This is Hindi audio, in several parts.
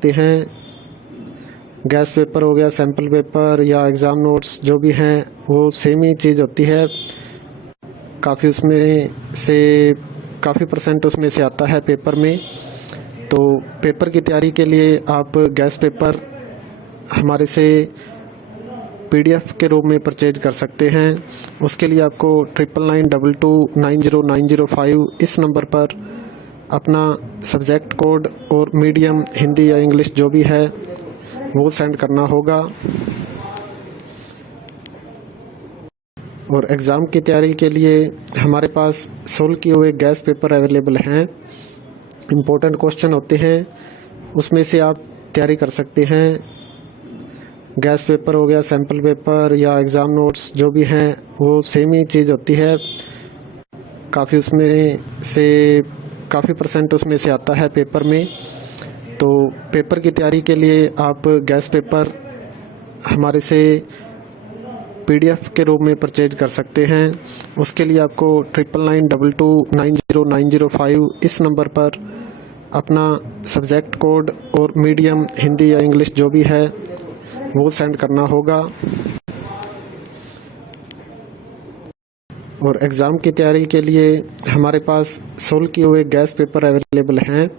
सकते हैं। गैस पेपर हो गया, सैम्पल पेपर या एग्ज़ाम नोट्स जो भी हैं वो सेम ही चीज़ होती है। काफ़ी उसमें से काफ़ी परसेंट उसमें से आता है पेपर में। तो पेपर की तैयारी के लिए आप गैस पेपर हमारे से PDF के रूप में परचेज कर सकते हैं। उसके लिए आपको 9992290905 इस नंबर पर अपना सब्जेक्ट कोड और मीडियम हिंदी या इंग्लिश जो भी है वो सेंड करना होगा। और एग्ज़ाम की तैयारी के लिए हमारे पास सोल्व किए हुए गैस पेपर अवेलेबल हैं। इम्पोर्टेंट क्वेश्चन होते हैं, उसमें से आप तैयारी कर सकते हैं। गैस पेपर हो गया, सैम्पल पेपर या एग्ज़ाम नोट्स जो भी हैं वो सेम ही चीज़ होती है। काफ़ी उसमें से काफ़ी परसेंट उसमें से आता है पेपर में। तो पेपर की तैयारी के लिए आप गैस पेपर हमारे से PDF के रूप में परचेज कर सकते हैं। उसके लिए आपको 9992290905 इस नंबर पर अपना सब्जेक्ट कोड और मीडियम हिंदी या इंग्लिश जो भी है वो सेंड करना होगा। और एग्ज़ाम की तैयारी के लिए हमारे पास सोल्व किए हुए गैस पेपर अवेलेबल हैं।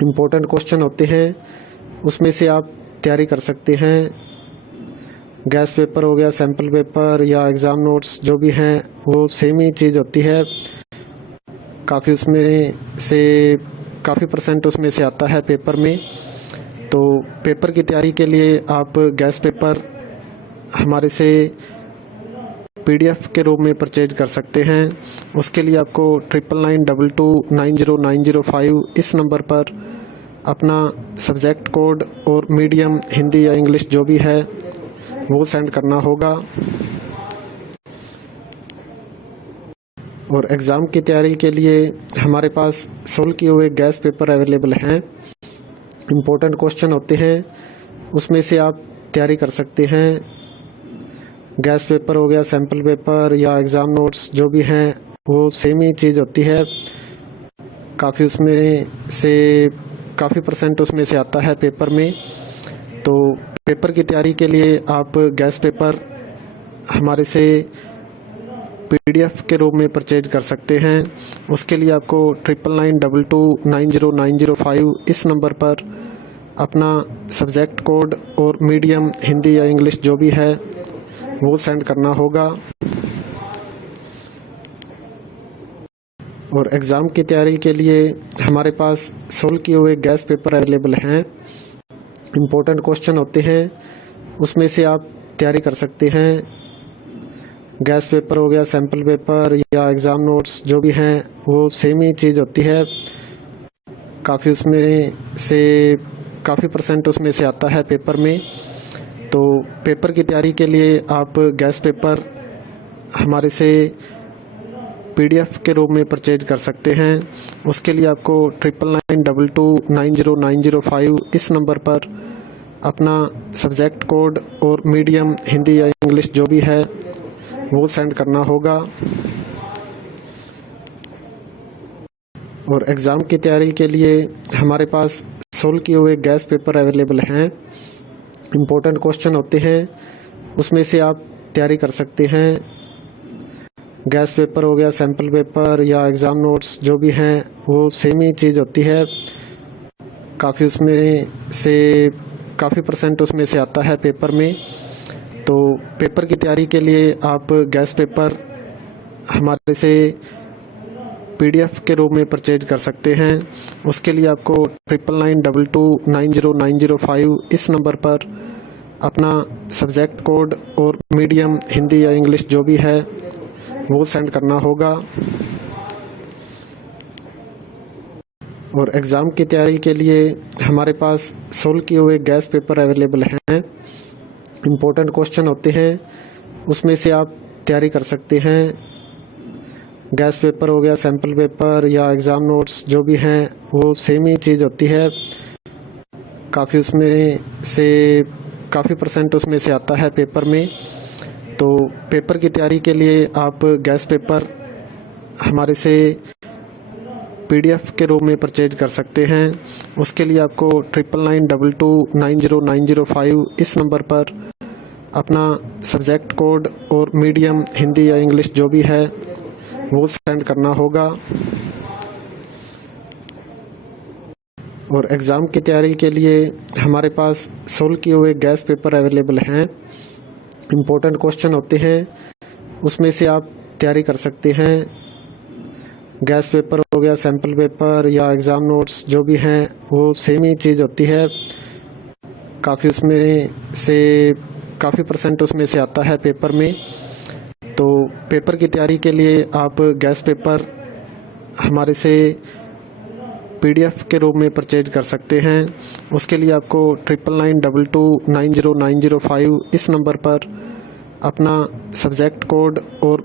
इम्पोर्टेंट क्वेश्चन होते हैं, उसमें से आप तैयारी कर सकते हैं। गैस पेपर हो गया, सैम्पल पेपर या एग्ज़ाम नोट्स जो भी हैं वो सेम ही चीज़ होती है। काफ़ी उसमें से काफ़ी परसेंट उसमें से आता है पेपर में। तो पेपर की तैयारी के लिए आप गैस पेपर हमारे से PDF के रूप में परचेज कर सकते हैं। उसके लिए आपको 9992290905 इस नंबर पर अपना सब्जेक्ट कोड और मीडियम हिंदी या इंग्लिश जो भी है वो सेंड करना होगा। और एग्ज़ाम की तैयारी के लिए हमारे पास सोल्व किए हुए गैस पेपर अवेलेबल हैं। इम्पोर्टेंट क्वेश्चन होते हैं, उसमें से आप तैयारी कर सकते हैं। गैस पेपर हो गया, सैम्पल पेपर या एग्ज़ाम नोट्स जो भी हैं वो सेम ही चीज़ होती है। काफ़ी उसमें से काफ़ी परसेंट उसमें से आता है पेपर में। तो पेपर की तैयारी के लिए आप गैस पेपर हमारे से PDF के रूप में परचेज कर सकते हैं। उसके लिए आपको 9992290905 इस नंबर पर अपना सब्जेक्ट कोड और मीडियम हिंदी या इंग्लिश जो भी है वो सेंड करना होगा। और एग्ज़ाम की तैयारी के लिए हमारे पास सोल्व किए हुए गैस पेपर अवेलेबल हैं। इम्पोर्टेंट क्वेश्चन होते हैं, उसमें से आप तैयारी कर सकते हैं। गैस पेपर हो गया, सैम्पल पेपर या एग्ज़ाम नोट्स जो भी हैं वो सेम ही चीज़ होती है। काफ़ी उसमें से काफ़ी परसेंट उसमें से आता है पेपर में। तो पेपर की तैयारी के लिए आप गैस पेपर हमारे से PDF के रूप में परचेज कर सकते हैं। उसके लिए आपको 9992290905 इस नंबर पर अपना सब्जेक्ट कोड और मीडियम हिंदी या इंग्लिश जो भी है वो सेंड करना होगा। और एग्ज़ाम की तैयारी के लिए हमारे पास सोल्व किए हुए गैस पेपर अवेलेबल हैं। इम्पोर्टेंट क्वेश्चन होते हैं, उसमें से आप तैयारी कर सकते हैं। गैस पेपर हो गया, सैम्पल पेपर या एग्ज़ाम नोट्स जो भी हैं वो सेम ही चीज़ होती है। काफ़ी उसमें से काफ़ी परसेंट उसमें से आता है पेपर में। तो पेपर की तैयारी के लिए आप गैस पेपर हमारे से PDF के रूप में परचेज कर सकते हैं। उसके लिए आपको 9992290905 इस नंबर पर अपना सब्जेक्ट कोड और मीडियम हिंदी या इंग्लिश जो भी है वो सेंड करना होगा। और एग्ज़ाम की तैयारी के लिए हमारे पास सोल्व किए हुए गैस पेपर अवेलेबल हैं। इम्पोर्टेंट क्वेश्चन होते हैं, उसमें से आप तैयारी कर सकते हैं। गैस पेपर हो गया, सैम्पल पेपर या एग्ज़ाम नोट्स जो भी हैं वो सेम ही चीज़ होती है। काफ़ी उसमें से काफ़ी परसेंट उसमें से आता है पेपर में। तो पेपर की तैयारी के लिए आप गैस पेपर हमारे से PDF के रूप में परचेज कर सकते हैं। उसके लिए आपको 9992290905 इस नंबर पर अपना सब्जेक्ट कोड और मीडियम हिंदी या इंग्लिश जो भी है वो सेंड करना होगा। और एग्ज़ाम की तैयारी के लिए हमारे पास सोल्व किए हुए गैस पेपर अवेलेबल हैं। इम्पोर्टेंट क्वेश्चन होते हैं, उसमें से आप तैयारी कर सकते हैं। गैस पेपर हो गया, सैम्पल पेपर या एग्ज़ाम नोट्स जो भी हैं वो सेम ही चीज़ होती है। काफ़ी परसेंट उसमें से आता है पेपर में। तो पेपर की तैयारी के लिए आप गैस पेपर हमारे से PDF के रूप में परचेज कर सकते हैं। उसके लिए आपको 9992290905 इस नंबर पर अपना सब्जेक्ट कोड और